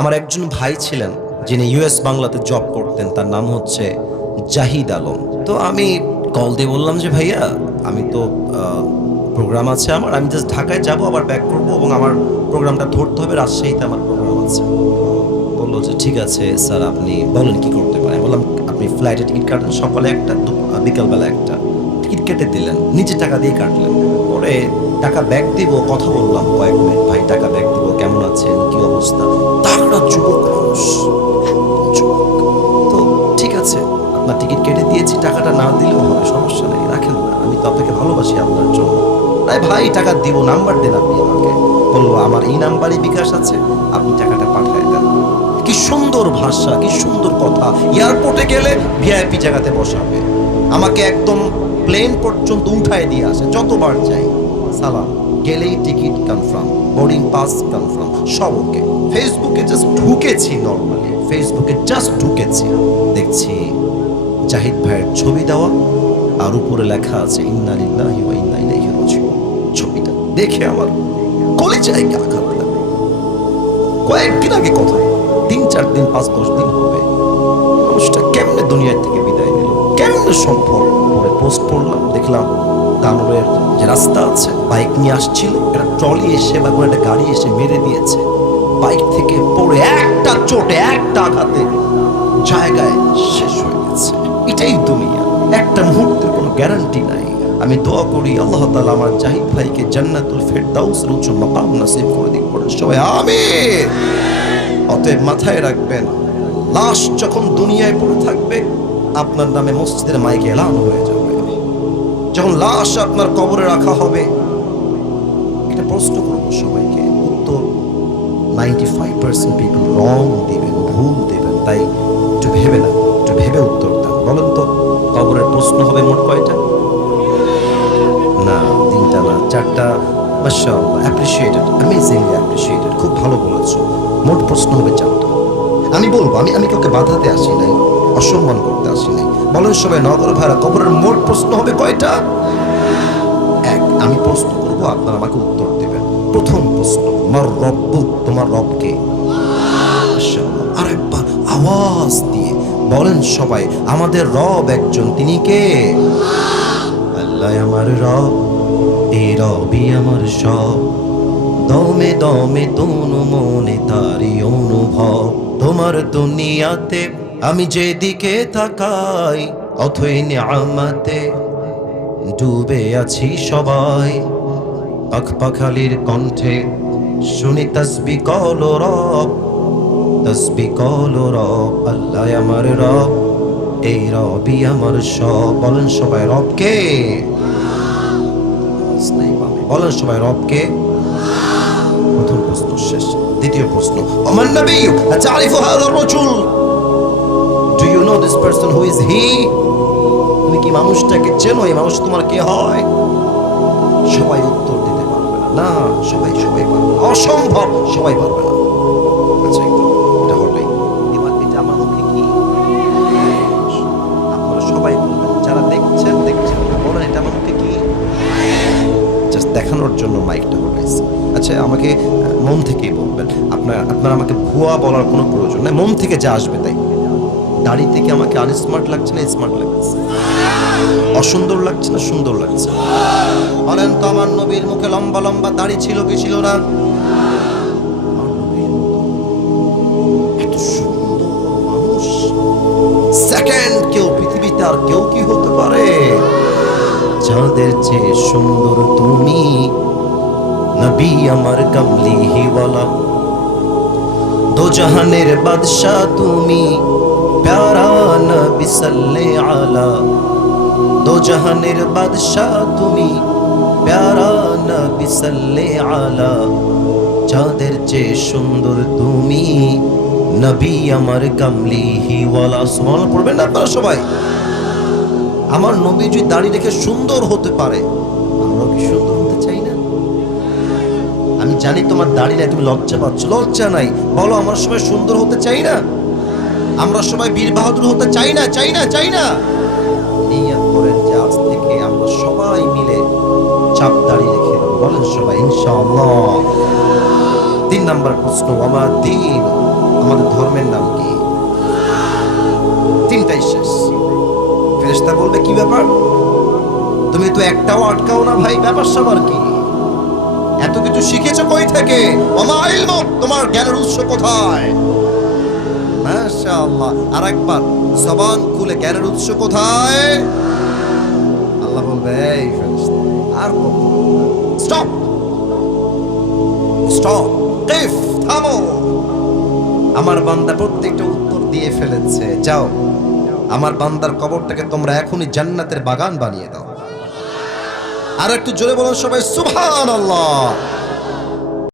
আমার একজন ভাই ছিলেন যিনি ইউএস বাংলাতে জব করতেন। তার নাম হচ্ছে জাহিদ আলম। তো আমি কল দিয়ে বললাম যে ভাইয়া আমি তো প্রোগ্রাম আছে আমার, আমি জাস্ট ঢাকায় যাব আবার ব্যাক করব এবং আমার প্রোগ্রামটা ধরতে হবে, রাজশাহীতে আমার প্রোগ্রাম আছে। বললো যে ঠিক আছে স্যার, আপনি বলেন কি করতে পারেন। বললাম আপনি ফ্লাইটে টিকিট কাটেন, সকালে একটা বিকালবেলা একটা টিকিট কেটে দিলেন, নিজে টাকা দিয়ে কাটলেন। পরে টাকা ব্যাক দিব, কথা বললাম কয়েক মিনিট, ভাই টাকা ব্যাক দিব, কেমন আছেন, কি অবস্থা। তাগড়া যুবক মানুষ, একদম যুবক। তো ঠিক আছে, আপনার টিকিট কেটে দিয়েছি, টাকাটা না দিলেও হবে, সমস্যা নেই, রাখেন না, আমি তো আপনাকে ভালোবাসি আপনার জন্য। তাই ভাই টাকা দিব, নাম্বার দেন আপনি আমাকে। বললো আমার এই নাম্বারই বিকাশ আছে, আপনি টাকাটা পাঠায় দেন। কি সুন্দর ভাষা, কি সুন্দর কথা। এয়ারপোর্টে গেলে ভিআইপি জায়গাতে বসাবে, আমাকে একদম প্লেন পর্যন্ত উঠায় দিয়ে আসে, যতবার যাই সালাম, গেলেই ticket confirm, boarding pass confirm, সব ওকে। ফেসবুকে জাস্ট ঢুকেছি, নর্মালি ফেসবুকে জাস্ট ঢুকেছি, দেখছি জাহিদ ভাইয়ের ছবি দেওয়া, আর উপরে লেখা আছে ইন্না লিল্লাহি ওয়া ইন্না ইলাইহি রাজিউন। ছবিটা দেখে আমার কলিজায় আঘাত লাগে। কয়েকদিন আগে কথা, 3-4 দিন 5-10 দিন হবে, মানুষটা কেমনে দুনিয়া থেকে বিদায় নিল, কেমনে সম্ভব। পরে পোস্ট পড়লাম, দেখলাম তানোরের যে রাস্তা আছে, বাইক নিয়ে আসছিল, একটা ট্রলি এসে বা কোনো একটা গাড়ি এসে মেরে দিয়েছে। বাইক থেকে পড়ে একটা চোটে, একটা আঘাতে জায়গায় শেষ হয়ে গেছে। এটাই দুনিয়া, একটা মুহূর্তের কোনো গ্যারান্টি নাই। আমি দোয়া করি আল্লাহ তাআলা আমার জাহিদ ভাইকে জান্নাতুল ফেরদাউসের উচ্চ মাকাম নসিব করে দিন, পড়ে সবাই আমিন। অতএব মাথায় রাখবেন, লাশ যখন দুনিয়ায় পড়ে থাকবে, আপনার নামে মসজিদের মাইকে এলান হয়ে যাবে। যখন লাশ আপনার কবরে রাখা হবে, এটা প্রশ্ন করবো সবাইকে, উত্তর 95% পিপল রং দিবেন, ভুল দিবেন। তাই একটু ভেবে না, একটু ভেবে উত্তর দেন। বলেন তো কবরের প্রশ্ন হবে মোট কয়টা? না 3টা না 4টা। মাশাআল্লাহ, অ্যাপ্রিশিয়েটেড, অ্যামেজিংলি অ্যাপ্রিশিয়েটেড, খুব ভালো বলেছো। মোট প্রশ্ন হবে 4টা। আমি বলবো, আমি কাউকে বাধাতে আসি নাই, অসম্মান করতে আসি নাই। বলেন সবাই, নগর ভাড়া কবরের মোট প্রশ্ন হবে কয়টা? 1। আমি প্রশ্ন করব, আপনারা আমাকে উত্তর দেবেন। প্রথম প্রশ্ন, মার রব্বু, তোমার রবকে? মাশাআল্লাহ, আরেকবার আওয়াজ দিয়ে বলেন সবাই, আমাদের রব একজন, তিনি কে? আল্লাহ আমার রব, এই রবই আমার সব, দমে দমে তনু মনে তারি অনুভব। তোমার দুনিয়াতে আমি যেদিকে তাকাই, অথই নিয়ামতে ডুবে আছি সবাই। পাখপাখালির কণ্ঠে শুনি তাসবিহ কলো রব, তাসবিহ কলো রব। আল্লাহ আমার রব, এই রবই আমার সব। বলেন সবাই রবকে? বলেন সবাই রবকে? প্রথম প্রশ্ন শেষ। দ্বিতীয় প্রশ্ন, ওমান নবী তারিফু হাযা রাজুল, do you know this person, who is he? তুমি কি মানুষটাকে চেনো? এই মানুষ তোমার কে হয়? সবাই উত্তর দিতে পারবে না। না, সবাই পারবে না, অসম্ভব, সবাই পারবে না। আচ্ছা, এটা হবে এবার, এটা আমার মুখে কি? আপনারা সবাই বলবেন, যারা দেখছেন না, বলেন এটা আমার মুখে কি? জাস্ট দেখানোর জন্য মাইকটা বানাইছি। আচ্ছা, আমাকে মন থেকেই বলবেন। আপনারা আমাকে ভুয়া বলার কোনো প্রয়োজন নেই, মন থেকে যা আসবে তাই। দাড়ি থেকে আমাকে আনস্মার্ট লাগছে না স্মার্ট লাগছে? অসুন্দর লাগছে না সুন্দর লাগছে? বলেন তো, আমার নবীর মুখে লম্বা লম্বা দাড়ি ছিল কি ছিল না? এত সুন্দর মানুষ, সেকেন্ড কেউ পৃথিবীতে আর কেউ কি হতে পারে? যাদের চেয়ে সুন্দর তুমি, নবী আমার কামলিহি ওয়ালা, দো জাহানের বাদশা তুমি, প্যারা নবী সাল্লে আলা। দো জাহানের বাদশা তুমি, প্যারা নবী সাল্লে আলা। যাদের চেয়ে সুন্দর তুমি, নবী আমার কামলিহি ওয়ালা। সুবহানাল্লাহ পড়বেন না আপনারা সবাই? আমার নবী যদি দাঁড়িয়ে রেখে সুন্দর হতে পারে, আমরা কি সুন্দর হতে চাই না? আমি জানি তোমার দাড়ি নাই, তুমি লজ্জা পাচ্ছ, লজ্জা নাই, বলো আমরা সবাই সুন্দর হতে চাই না? আমরা সবাই বীর বাহাদুর হতে চাই না? নিয়ত করেন যে আজ থেকে আমরা সবাই মিলে চাপ দাড়ি রেখে বলেন সবাই ইনশাআল্লাহ। 3 নাম্বার প্রশ্ন, ওয়ামা দ্বীন, ব্যাপার? তুমি তো একটাও আটকাও না ভাই, ব্যাপার স্যাপার কি? এত কিছু শিখেছো কই থেকে? ওমা ইলমু, তোমার জ্ঞানের উৎস কোথায়? মাশাআল্লাহ, আরেকবার জবান খুলে জ্ঞানের উৎস কোথায়? আল্লাহ বলবে এই ফেরেশতা আর কত? স্টপ স্টপ, কিফ, থামো। আমার বান্দা প্রত্যেকটা উত্তর দিয়ে ফেলেছে, যাও আমার বান্দার কবরটাকে তোমরা এখনই জান্নাতের বাগান বানিয়ে দাও। আর একটু জোরে বলুন সবাই সুবহানাল্লাহ।